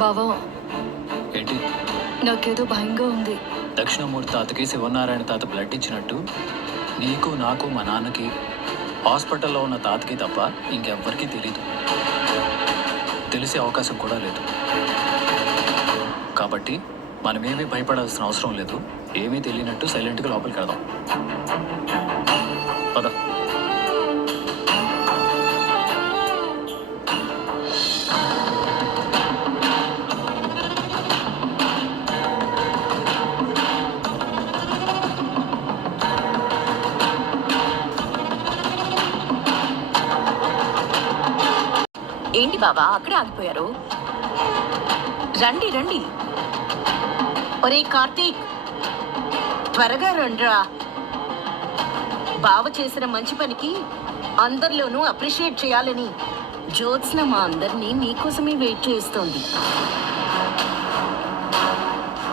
బావా, ఏంటి? నాకేదో భయంగా ఉంది. దక్షిణమూర్తి తాతకి శివనారాయణ తాత బ్లడ్ ఇచ్చినట్టు నీకు నాకు మా నాన్నకి హాస్పిటల్లో ఉన్న తాతకి తప్ప ఇంకెవ్వరికీ తెలీదు. తెలిసే అవకాశం కూడా లేదు. కాబట్టి మనమేమీ భయపడాల్సిన అవసరం లేదు. ఏమీ తెలియనట్టు సైలెంట్గా లోపలికి వెళ్దాం. పద. ఏంటి బావా అక్కడే ఆగిపోయారు? రండి రండి. ఒరే కార్తీక్, త్వరగా రండ్రా. బావ చేసిన మంచి పనికి అందరిలోనూ అప్రిషియేట్ చేయాలని జ్యోత్స్న మా అందరినీ మీకోసమే వెయిట్ చేస్తోంది.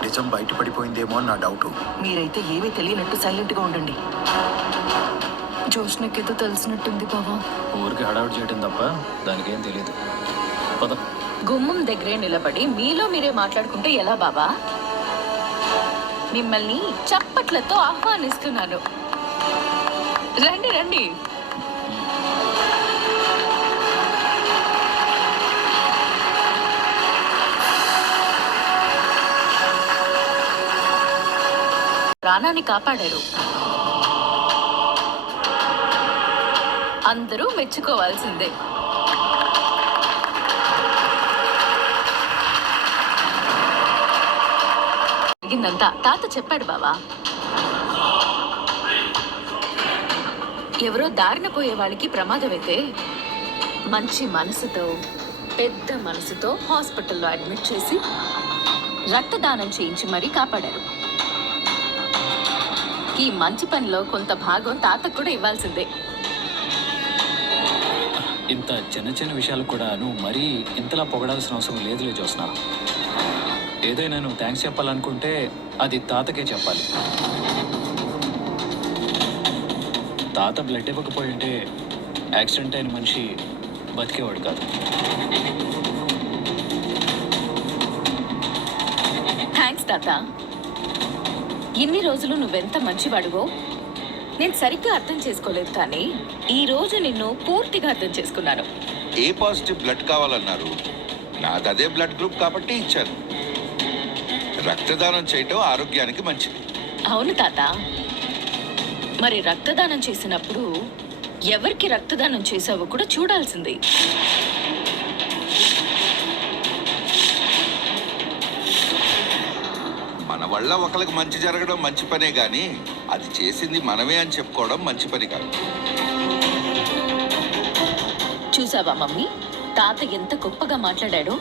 నిజం బయటపడిపోయిందేమో అని నా డౌట్. మీరైతే ఏమీ తెలియనట్టు సైలెంట్గా ఉండండి. జోష్నకేదో తెలిసినట్టుంది బావా. ఊరికి హడావుడి చేయడం తప్ప దానికి ఏం తెలియదు. పద. గుమ్మం దగ్గరే నిలబడి మీలో మీరే మాట్లాడుకుంటే ఎలా బావా? మిమ్మల్ని చప్పట్లతో ఆహ్వానిస్తున్నాను. రండి రండి. ప్రాణాన్ని కాపాడారు. అందరూ మెచ్చుకోవాల్సిందే. జరిగిందంతా తాత చెప్పాడు బావా. ఎవరో దారిన పోయే వాళ్ళకి ప్రమాదమైతే మంచి మనసుతో, పెద్ద మనసుతో హాస్పిటల్లో అడ్మిట్ చేసి రక్తదానం చేయించి మరీ కాపాడారు. ఈ మంచి పనిలో కొంత భాగం తాతకు కూడా ఇవ్వాల్సిందే. ఇంత చిన్న చిన్న విషయాలు కూడా నువ్వు మరీ ఇంతలా పొగడాల్సిన అవసరం లేదులే జ్యోత్స్న. ఏదైనా నువ్వు థ్యాంక్స్ చెప్పాలనుకుంటే అది తాతకే చెప్పాలి. తాత బ్లడ్ ఇవ్వకపోయి ఉంటే యాక్సిడెంట్ అయిన మనిషి బతికేవాడు కాదు. థ్యాంక్స్ తాత. ఇన్ని రోజులు నువ్వెంత మంచివాడువో నేను సరిగ్గా అర్థం చేసుకోలేదు, కానీ ఈ రోజు నిన్ను పూర్తిగా అర్థం చేసుకున్నాను. ఏ పాజిటివ్ బ్లడ్ కావాలన్నారు, నాది అదే బ్లడ్ గ్రూప్ కాబట్టి ఇచ్చాను. రక్తదానం చేయటం ఆరోగ్యానికి మంచిది. అవును తాత. మరి రక్తదానం చేసినప్పుడు ఎవరికి రక్తదానం చేసావో కూడా చూడాల్సింది. మన వల్ల ఒకరికి మంచి జరగడం మంచి పనే గాని అది చేసింది మనమే అని చెప్పుకోవడం మంచి పని కాదు. చూసావా మమ్మీ, తాత ఎంత గొప్పగా మాట్లాడాడో.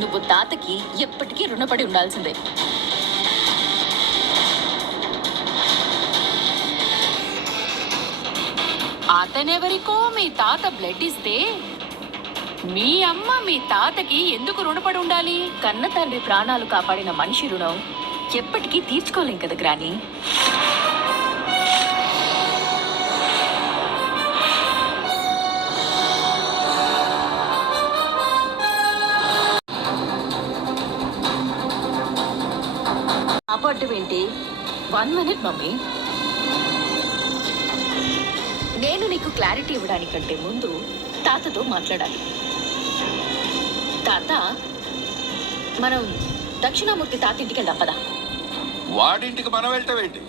నువ్వు తాతకి ఎప్పటికీ రుణపడి ఉండాల్సిందే. అతనెవరికో మీ తాత బ్లడ్ ఇస్తే మీ అమ్మ మీ తాతకి ఎందుకు రుణపడి ఉండాలి? కన్న తండ్రి ప్రాణాలు కాపాడిన మనిషి రుణం ఎప్పటికీ తీర్చుకోలేం కదా గ్రాని. కాపాడటం ఏంటి? 1 minute మమ్మీ. నేను నీకు క్లారిటీ ఇవ్వడానికంటే ముందు తాతతో మాట్లాడాలి. తాత, మనం దక్షిణామూర్తి తాత ఇంటికి వెళ్దాం పదా. వాడింటికి మనం వెళ్తావేంటి?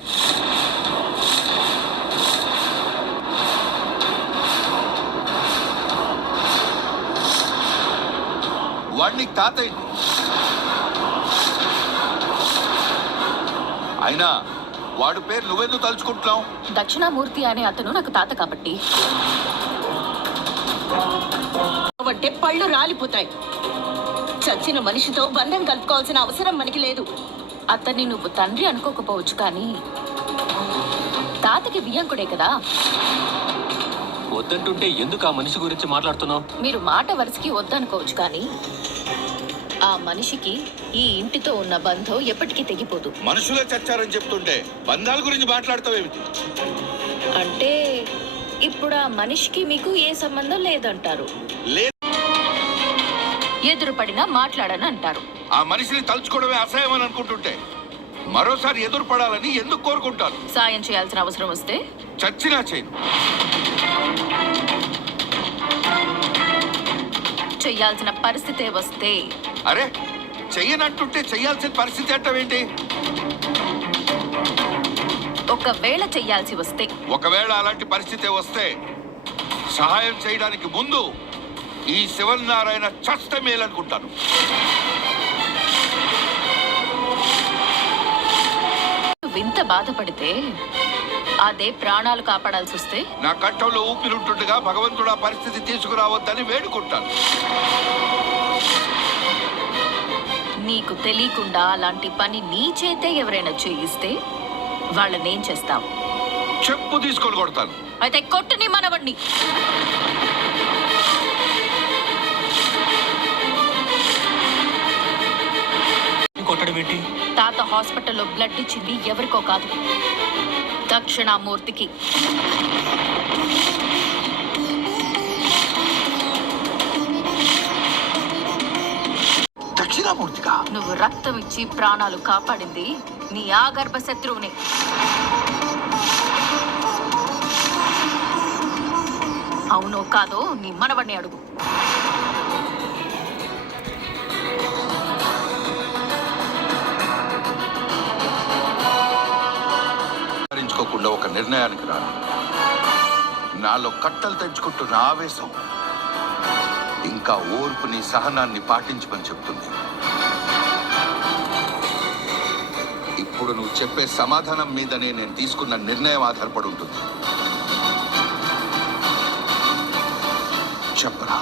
వాడిని తాత ఏంటి? అయినా వాడు పేరు నువ్వెందుకు తలుచుకుంటున్నావు? దక్షిణామూర్తి అనే అతను నాకు తాత కాబట్టి. అంటే పళ్ళు రాలిపోతాయి. చచ్చిన మనిషితో బంధం కలుపుకోవాల్సిన అవసరం మనకి లేదు. అతన్ని నువ్వు తండ్రి అనుకోకపోవచ్చు, కానీ తాతకి వియ్యంకుడే కదా. వద్దంటుంటే ఎందుకు ఆ మనిషి గురించి మాట్లాడుతున్నావు? మీరు మాట వరుసకి వద్దనుకోవచ్చు, కానీ ఆ మనిషికి ఈ ఇంటితో ఉన్న బంధం ఎప్పటికీ తెగిపోదు. మనుషులే చచ్చారని చెప్తుంటే బంధాల గురించి మాట్లాడతావేమిటి? అంటే ఇప్పుడు ఆ మనిషికి మీకు ఏ సంబంధం లేదంటారు? ఎదురుపడినా మాట్లాడను అంటారు. ఆ మనిషిని తలుచుకోవడమే అసహ్యం అని అనుకుంటుంటే మరోసారి ఎదురుపడాలని ఎందుకు కోరుకుంటాను? సాయం చేయాల్సిన అవసరం వస్తే చచ్చినా చేయను. చెయ్యాల్సిన పరిస్థితే వస్తే అరే, చెయ్యనంటుంటే చెయ్యాల్సిన పరిస్థితి అంటావేంటి? ఒకవేళ చెయ్యాల్సి వస్తే ఒకవేళ అలాంటి పరిస్థితి వస్తే సహాయం చేయడానికి ముందు ఈ శివనారాయణ చస్తే మేలనుకుంటాను. వింత బాధపడితే అదే ప్రాణాలు కాపాడాల్సి వస్తే నా కంఠంలో ఊపిరుంటుండగా భగవంతుడు ఆ పరిస్థితి తీసుకురావద్దని వేడుకుంటాను. నీకు తెలియకుండా అలాంటి పని నీ చేతే ఎవరైనా చేయిస్తే వాళ్ళనేం చేస్తావు? చెప్పు తీసుకొని కొడతాను. అయితే కొట్టు నీ మనవణ్ణి. కొట్టడం ఏంటి? తాత హాస్పిటల్లో బ్లడ్ ఇచ్చింది ఎవరికో కాదు, దక్షిణామూర్తికి. దక్షిణామూర్తిగా? నువ్వు రక్తం ఇచ్చి ప్రాణాలు కాపాడింది నీ ఆగర్భ శత్రువుని. అవునో కాదో నీ మనవణ్ణి అడుగు. భరించుకోకుండా ఒక నిర్ణయానికి రాను. నాలో కట్టలు తెంచుకుంటున్న ఆవేశం ఇంకా ఓర్పుని సహనాన్ని పాటించమని చెప్తుంది. ఇప్పుడు నువ్వు చెప్పే సమాధానం మీదనే నేను తీసుకున్న నిర్ణయం ఆధారపడి ఉంటుంది. చెప్పరా,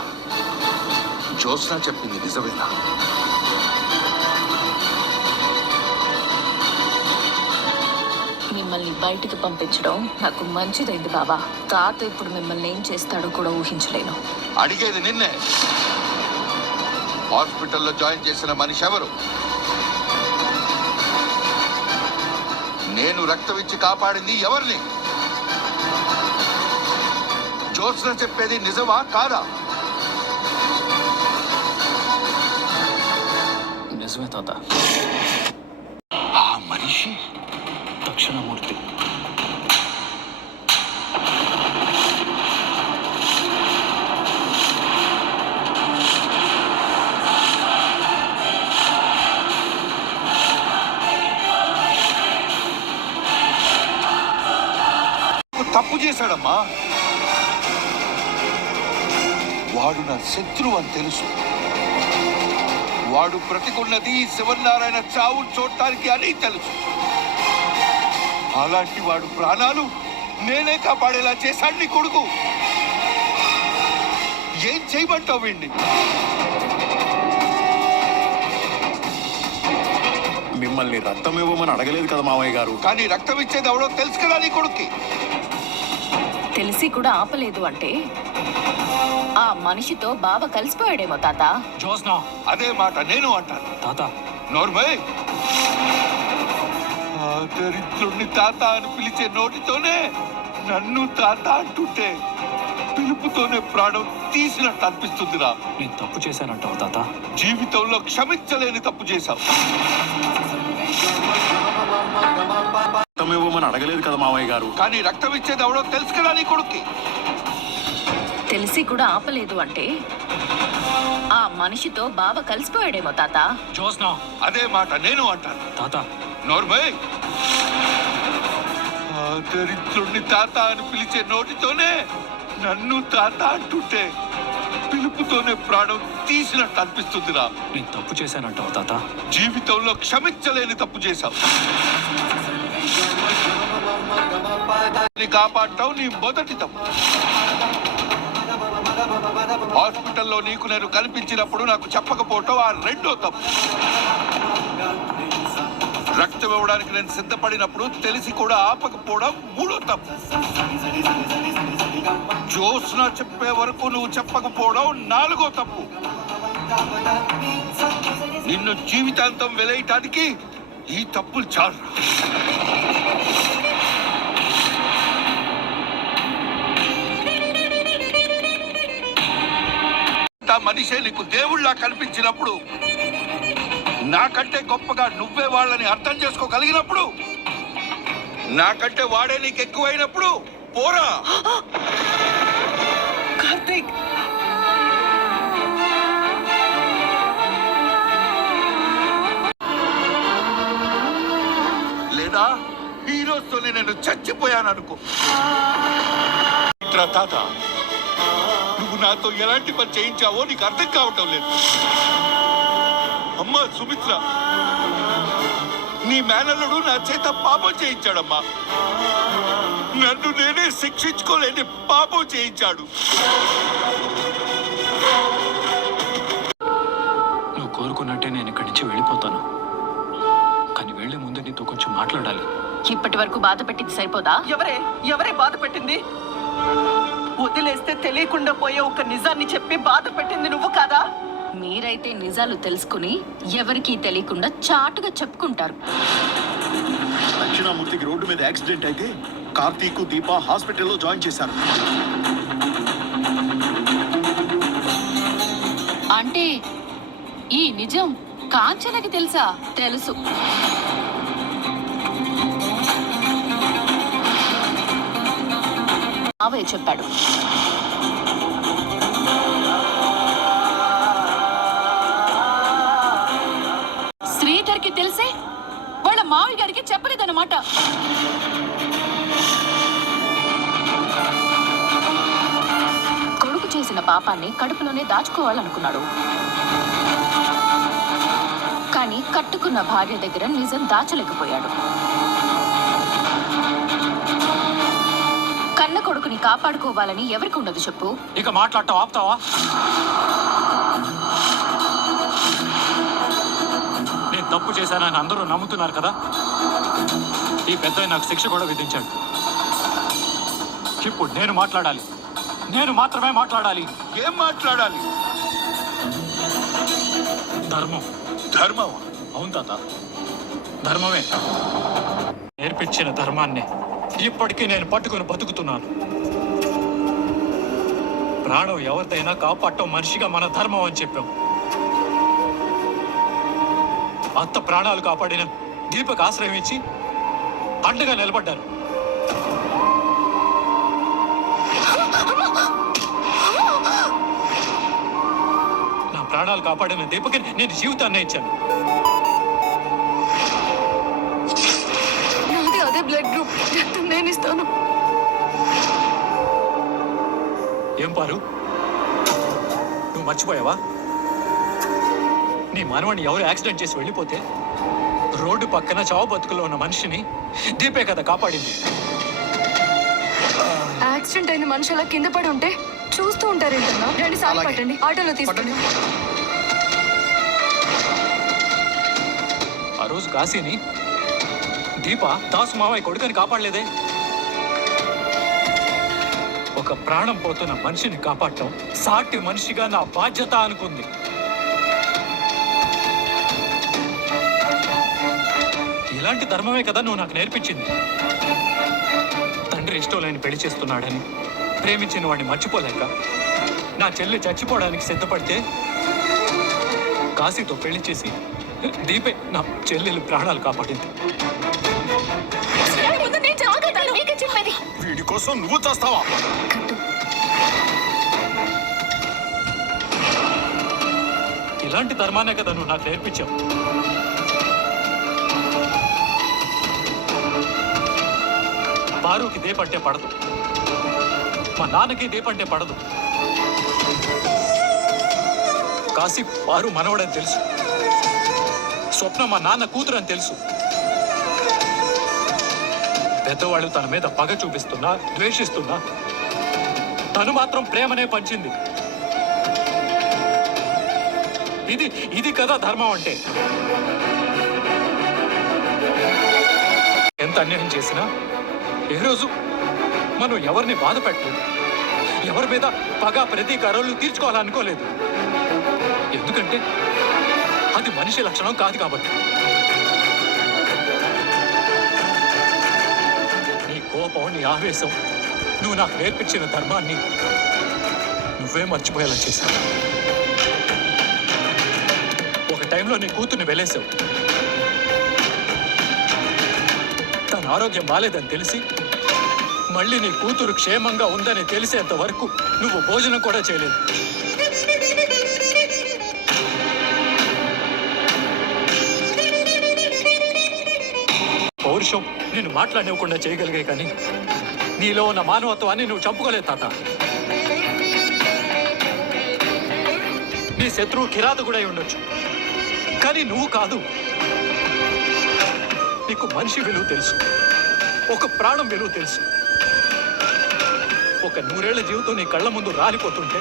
జ్యోత్స్న చెప్పింది నిజమేనా? మిమ్మల్ని బయటికి పంపించడం నాకు మంచిదైంది బాబా. తాత ఇప్పుడు మిమ్మల్ని ఏం చేస్తాడో కూడా ఊహించలేను. అడిగేది నిన్నే. హాస్పిటల్లో జాయిన్ చేసిన మనిషి ఎవరు? నేను రక్తం ఇచ్చి కాపాడింది ఎవరిని? జ్యోత్స్న చెప్పేది నిజమా కాదా? నిజమే తాత. ఆ మనిషి దక్షిణామూర్తి. తప్పు చేశాడమ్మా. వాడు నా శత్రువు అని తెలుసు. వాడు బ్రతికున్నది శివనారాయణ చావు చూడటానికి అని తెలుసు. అలాంటి వాడు ప్రాణాలు నేనే కాపాడేలా చేశాడు నీ కొడుకు. ఏం చేయమంటావు వీణ్ణి? మిమ్మల్ని రక్తం ఇవ్వమని అడగలేదు కదా మామయ్య గారు. కానీ రక్తం ఇచ్చేది ఎవడో తెలుసు కదా నీ కొడుక్కి. తెలిసి కూడా ఆపలేదు అంటే ఆ మనిషితో బావ కలిసిపోయాడేమో తాత. జ్యోత్స్న. అదే మాట నేను అంటాను. తాత. నోర్మై, ఆ దరిద్రుణ్ణి తాత అని పిలిచే నోటితోనే నన్ను తాత అంటుంటే పిలుపుతోనే ప్రాణం తీసినట్టు అనిపిస్తుందిరా. నేను తప్పు చేశానంటావు తాత? జీవితంలో క్షమించలేని తప్పు చేశావు. రక్తం ఇవ్వమని అడగలేదు కదా మామయ్య గారు. కానీ రక్తం ఇచ్చేది ఎవడో తెలుసు కదా నీ కొడుక్కి. తెలిసి కూడా ఆపలేదు అంటే ఆ మనిషితో బావ కలిసిపోయాడేమో తాత. జ్యోత్స్న. అదే మాట నేను అంటాను. తాత. నోర్మై, ఆ దరిద్రుణ్ణి తాత అని పిలిచే నోటితోనే నన్ను తాత అంటుంటే పిలుపుతోనే ప్రాణం తీసినట్టు అనిపిస్తుందిరా. నేను తప్పు చేశానంటావు తాత? జీవితంలో క్షమించలేని తప్పు చేశావు. కాపాడటం నీ మొదటి తప్పు. హాస్పిటల్లో నీకు నేను కనిపించినప్పుడు నాకు చెప్పకపోవటం ఆ రెండో తప్పు. రక్తం ఇవ్వడానికి నేను సిద్ధపడినప్పుడు తెలిసి కూడా ఆపకపోవడం మూడో తప్పు. జ్యోత్స్న చెప్పే వరకు నువ్వు చెప్పకపోవడం నాలుగో తప్పు. నిన్ను జీవితాంతం వెలేయటానికి ఈ తప్పులు చాలు. అంతా మనిషే నీకు దేవుళ్ళ కనిపించినప్పుడు, నాకంటే గొప్పగా నువ్వే వాళ్ళని అర్థం చేసుకోగలిగినప్పుడు, నాకంటే వాడే నీకు ఎక్కువైనప్పుడు పోరా. కార్తీక్, లేదా ఈ రోజుతోనే నేను చచ్చిపోయాను అనుకో. తాత, నువ్వు నాతో ఎలాంటి పని చేయించావో నీకు అర్థం కావటం లేదు. అమ్మా సుమిత్ర, నీ మేనల్లుడు నా చేత పాపం చేయించాడమ్మా. నన్ను నేనే శిక్షించుకోలేని పాపం చేయించాడు. నువ్వు కోరుకున్నట్టే నేను ఇక్కడి నుంచి వెళ్ళిపోతాను. కానీ వెళ్లే ముందు నీతో కొంచెం మాట్లాడాలి. ఇప్పటి వరకు బాధ పెట్టింది సరిపోదా? ఎవరే బాధ పెట్టింది? వదిలేస్తే తెలియకుండా పోయే ఒక నిజాన్ని చెప్పి బాధ పెట్టింది నువ్వు కాదా? మీరైతే నిజాలు తెలుసుకుని ఎవరికీ తెలియకుండా చాటుగా చెప్పుకుంటారు. దక్షిణామూర్తికి రోడ్డు మీద యాక్సిడెంట్ అయితే కార్తీక్, దీప హాస్పిటల్లో జాయిన్ చేశారు. అంటే ఈ నిజం కాంచనకి తెలుసా? తెలుసు. మావయ్య చెప్పాడు. శ్రీధర్కి తెలిసే వాళ్ళ మావయ్య గారికి చెప్పలేదన్నమాట. కొడుకు చేసిన పాపాన్ని కడుపులోనే దాచుకోవాలనుకున్నాడు. కానీ కట్టుకున్న భార్య దగ్గర నిజం దాచలేకపోయాడు. కన్న కొడుకుని కాపాడుకోవాలని ఎవరికి ఉండదు చెప్పు? ఇక మాట్లాడటం ఆపుతావా? నేను తప్పు చేశానని అందరూ నమ్ముతున్నారు కదా. ఈ పెద్ద నాకు శిక్ష కూడా విధించాడు. ఇప్పుడు నేను మాట్లాడాలి. నేను మాత్రమే మాట్లాడాలి. ఏం మాట్లాడాలి? ధర్మం. ధర్మం? అవును తాత, ధర్మమే. నేర్పించిన ధర్మాన్ని ఇప్పటికీ నేను పట్టుకుని బతుకుతున్నాను. ప్రాణం ఎవరిదైనా కాపాడటం మనిషిగా మన ధర్మం అని చెప్పాం. అత్త ప్రాణాలు కాపాడిన దీపకు ఆశ్రయం ఇచ్చి అండగా నిలబడ్డారు. నా ప్రాణాలు కాపాడిన దీపకి నేను జీవితాన్ని ఇచ్చాను. అదే బ్లడ్ గ్రూప్, నేను ఇస్తాను. ఏం పారు, నువ్వు మర్చిపోయావా? నీ మనవడిని ఎవరు యాక్సిడెంట్ చేసి వెళ్ళిపోతే రోడ్డు పక్కన చావు బతుకులో ఉన్న మనిషిని దీపే కదా కాపాడింది. యాక్సిడెంట్ అయిన మనిషి అలా కింద పడి ఉంటే చూస్తూ ఉంటారేంటన్నా? 2 సార్లు పట్టండి, ఆటోలో తీసుకుంటాం. ఆ రోజు కాశీని దీప దాసు మావయ్య కొడుకని కాపాడలేదే. ఒక ప్రాణం పోతున్న మనిషిని కాపాడటం సాటి మనిషిగా నా బాధ్యత అనుకుంది. ఇలాంటి ధర్మమే కదా నువ్వు నాకు నేర్పించింది. తండ్రి ఇష్టం లేని పెళ్లి చేస్తున్నాడని ప్రేమించిన వాడిని మర్చిపోలేక నా చెల్లి చచ్చిపోవడానికి సిద్ధపడితే కాశీతో పెళ్లి చేసి దీపే నా చెల్లెలు ప్రాణాలు కాపాడింది. వీడి కోసం నువ్వు చేస్తావా? ఇలాంటి ధర్మానే కదా నువ్వు నాకు నేర్పించావు. పారుకి దీపంటే పడదు, మా నాన్నకి దీపంటే పడదు. కాశీ పారు మనవడని తెలుసు, స్వప్న మా నాన్న కూతురు అని తెలుసు. పెద్దవాళ్ళు తన మీద పగ చూపిస్తున్నా, ద్వేషిస్తున్నా తను మాత్రం ప్రేమనే పంచింది. ఇది కదా ధర్మం అంటే. ఎంత అన్యాయం చేసినా ఏ రోజు మనం ఎవరిని బాధ పెట్టలేదు, ఎవరి మీద పగ ప్రతీకారాలు తీర్చుకోవాలనుకోలేదు. ఎందుకంటే అది మనిషి లక్షణం కాదు కాబట్టి. నీ కోపం, నీ ఆవేశం, నువ్వు నాకు నేర్పించిన ధర్మాన్ని నువ్వే మర్చిపోయేలా చేశావు. టైంలో నీ కూతుర్ని వెలేసావు. తన ఆరోగ్యం బాలేదని తెలిసి మళ్ళీ నీ కూతురు క్షేమంగా ఉందని తెలిసేంత వరకు నువ్వు భోజనం కూడా చేయలేదు. పౌరుషం నేను మాట్లాడనివ్వకుండా చేయగలిగే కానీ నీలో ఉన్న మానవత్వాన్ని నువ్వు చంపుకోలేదు తాత. నీ శత్రువు కిరాతకుడై ఉండొచ్చు, కానీ నువ్వు కాదు. నీకు మనిషి విలువ తెలుసు, ఒక ప్రాణం విలువ తెలుసు. ఒక 100 ఏళ్ల జీవితం నీ కళ్ళ ముందు రాలిపోతుంటే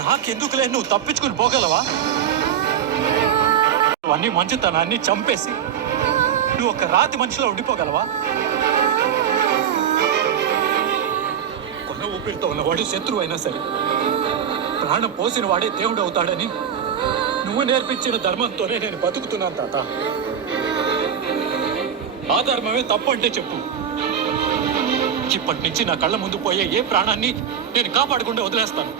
నాకెందుకులే నువ్వు తప్పించుకుని పోగలవా? అన్ని మంచితనాన్ని చంపేసి నువ్వు ఒక రాతి మనిషిలో ఉండిపోగలవా? కొన్న ఊపిరితో ఉన్నవాడు శత్రువు అయినా సరే ప్రాణం పోసిన వాడే దేవుడు అవుతాడని నువ్వు నేర్పించిన ధర్మంతోనే నేను బతుకుతున్నాను తాత. ఆ ధర్మమే తప్పు అంటే చెప్పు. ఇప్పటి నుంచి నా కళ్ళ ముందు పోయే ఏ ప్రాణాన్ని నేను కాపాడకుండా వదిలేస్తాను.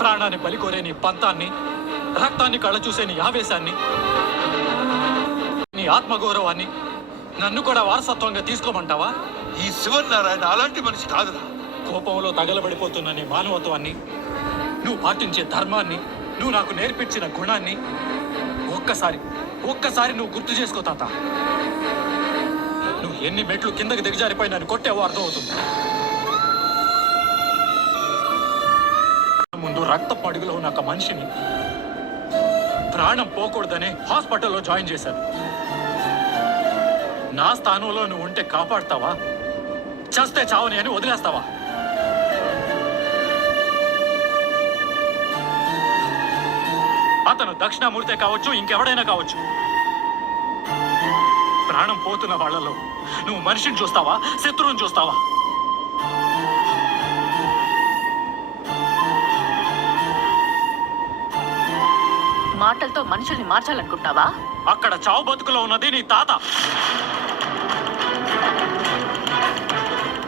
ప్రాణాన్ని బలికోరే నీ పంతాన్ని, రక్తాన్ని కళ్ళ చూసే నీ ఆవేశాన్ని, నీ ఆత్మగౌరవాన్ని నన్ను కూడా వారసత్వంగా తీసుకోమంటావా? ఈ శివనారాయణ అలాంటి మనిషి కాదురా. కోపంలో తగలబడిపోతున్న నీ మానవత్వాన్ని, నువ్వు పాటించే ధర్మాన్ని, నువ్వు నాకు నేర్పించిన గుణాన్ని ఒక్కసారి నువ్వు గుర్తు చేసుకో తాత. నువ్వు ఎన్ని మెట్లు కిందకి దిగజారిపోయి నన్ను కొట్టేవో అర్థమవుతుంది. ముందు రక్తపు అడుగులో ఉన్న ఒక మనిషిని ప్రాణం పోకూడదని హాస్పిటల్లో జాయిన్ చేశాను. నా స్థానంలో నువ్వు ఉంటే కాపాడుతావా? చస్తే చావని అని వదిలేస్తావా? అతను దక్షిణామూర్తే కావచ్చు, ఇంకెవడైనా కావచ్చు. ప్రాణం పోతున్న వాళ్ళలో నువ్వు మనిషిని చూస్తావా, శత్రువుని చూస్తావా? మాటలతో మనుషుల్ని మార్చాలనుకుంటున్నావా? అక్కడ చావు బతుకులో ఉన్నది నీ తాత.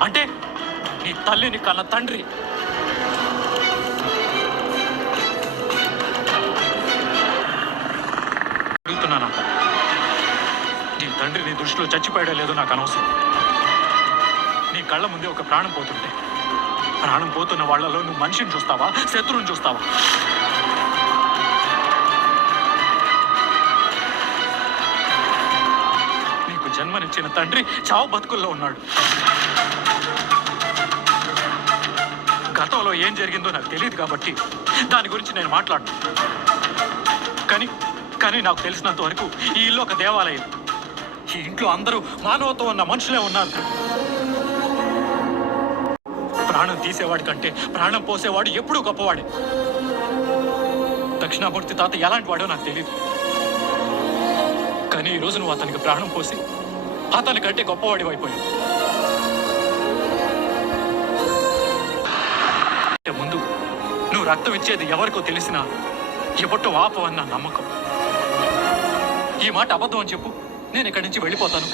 అంటే నీ తల్లిని కన్న తండ్రి. అడుగుతున్నానంట, నీ తండ్రి నీ దృష్టిలో చచ్చిపోయాడో లేదో నాకు అనవసరం. నీ కళ్ళ ముందే ఒక ప్రాణం పోతుంటే ప్రాణం పోతున్న వాళ్ళలో నువ్వు మనిషిని చూస్తావా, శత్రువుని చూస్తావా? నీకు జన్మనిచ్చిన తండ్రి చావు బతుకుల్లో ఉన్నాడు. గతంలో ఏం జరిగిందో నాకు తెలియదు కాబట్టి దాని గురించి నేను మాట్లాడను. కానీ నాకు తెలిసినంత వరకు ఈ ఇల్లు ఒక దేవాలయం. ఈ ఇంట్లో అందరూ మానవత్వం ఉన్న మనుషులే ఉన్నారు. ప్రాణం తీసేవాడి కంటే ప్రాణం పోసేవాడు ఎప్పుడూ గొప్పవాడే. దక్షిణామూర్తి తాత ఎలాంటి వాడో నాకు తెలియదు, కానీ ఈరోజు నువ్వు అతనికి ప్రాణం పోసి అతనికంటే గొప్పవాడి అయిపోయావు. ముందు నువ్వు రక్తం ఇచ్చేది ఎవరికో తెలిసినా ఇవ్వటం ఆపవన్న నమ్మకం. ఈ మాట అబద్ధం అని చెప్పు, నేను ఇక్కడి నుంచి వెళ్ళిపోతాను.